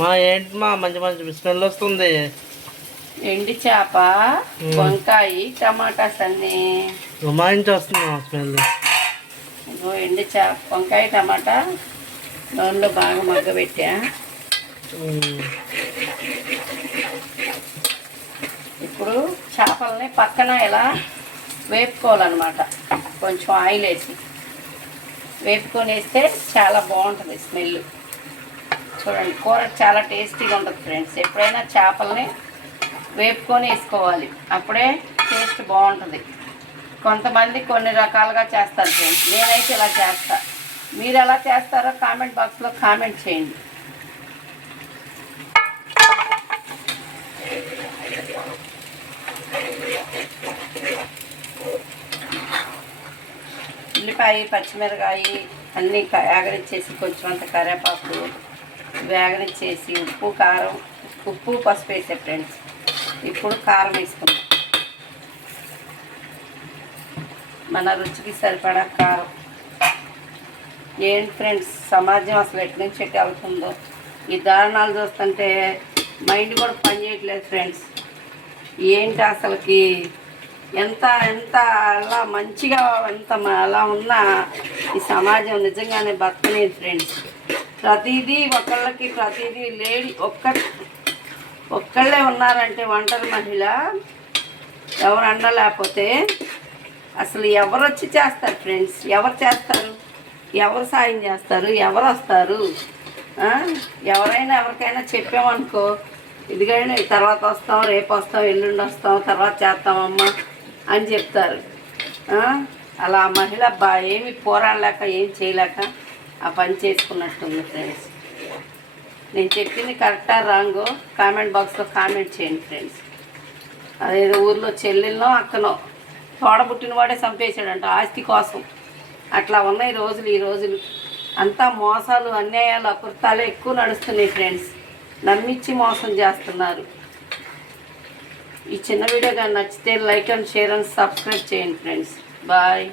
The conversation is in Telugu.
మా ఏంటి మా మంచి మంచి స్మెల్ వస్తుంది. ఎండి చేప వంకాయ టమాటాస్ అన్నీ. గుమాయించి వస్తుంది మా స్మెల్. ఎండి చేప వంకాయ టమాటా నూనెలో బాగా మగ్గబెట్టా ఇప్పుడు చేపల్ని పక్కన ఇలా వేపుకోవాలన్నమాట. కొంచెం ఆయిల్ వేసి. వేపుకొని వేస్తే చాలా బాగుంటుంది స్మెల్. చూడండి కూర చాలా టేస్టీగా ఉంటుంది ఫ్రెండ్స్. ఎప్పుడైనా చేపల్ని వేపుకొని వేసుకోవాలి. అప్పుడే టేస్ట్ బాగుంటుంది. కొంతమంది కొన్ని రకాలుగా చేస్తారు ఫ్రెండ్స్. నేనైతే ఇలా చేస్తా. మీరు ఎలా చేస్తారో కామెంట్ బాక్స్లో కామెంట్ చేయండి. ఉల్లిపాయ పచ్చిమిరకాయ అన్నీ వేగనిచ్చేసి కొంచెం అంత కరివేపాకు వేగనిచ్చేసి ఉప్పు కారం ఉప్పు పసుపు వేసే ఫ్రెండ్స్ ఇప్పుడు కారం వేసుకుందాం. మన రుచికి సరిపడా కారం. ఏంటి ఫ్రెండ్స్ సమాజం అసలు ఎటు నుంచి ఎటు వెళ్తుందో. ఈ దారుణాలు చూస్తుంటే మైండ్ కూడా పనిచేయట్లేదు ఫ్రెండ్స్ ఏంటి అసలుకి ఎంత ఎంత అలా మంచిగా ఎంత అలా ఉన్నా ఈ సమాజం నిజంగానే బతకలేదు ఫ్రెండ్స్ ప్రతిదీ ఒకళ్ళకి ప్రతిదీ లేడీ ఒక్క ఒక్కళ్ళే ఉన్నారంటే ఒంటరి మహిళ ఎవరు అండలేకపోతే అసలు ఎవరు వచ్చి చేస్తారు ఫ్రెండ్స్? ఎవరు చేస్తారు? ఎవరు సాయం చేస్తారు? ఎవరు వస్తారు? ఎవరైనా ఎవరికైనా చెప్పామనుకో ఇదిగైనా తర్వాత వస్తాం రేపు వస్తాం ఎల్లుండి వస్తాం తర్వాత చేస్తామమ్మా అని చెప్తారు. అలా మహిళ బా ఏమి పోరాడలేక ఏం చేయలేక ఆ పని చేసుకున్నట్టుంది ఫ్రెండ్స్ నేను చెప్పింది కరెక్టా రాంగో? కామెంట్ బాక్స్లో కామెంట్ చేయండి ఫ్రెండ్స్ అదేదో ఊర్లో చెల్లెల్లో అక్కనో? తోడబుట్టిన వాడే చంపేశాడంట ఆస్తి కోసం. అట్లా ఉన్నాయి రోజులు ఈ రోజులు. అంతా మోసాలు అన్యాయాలు అకృతాలు ఎక్కువ నడుస్తున్నాయి ఫ్రెండ్స్ నమ్మిచ్చి మోసం చేస్తున్నారు. ఈ చిన్న వీడియో కానీ నచ్చితే like and share and subscribe చేయండి ఫ్రెండ్స్ బాయ్.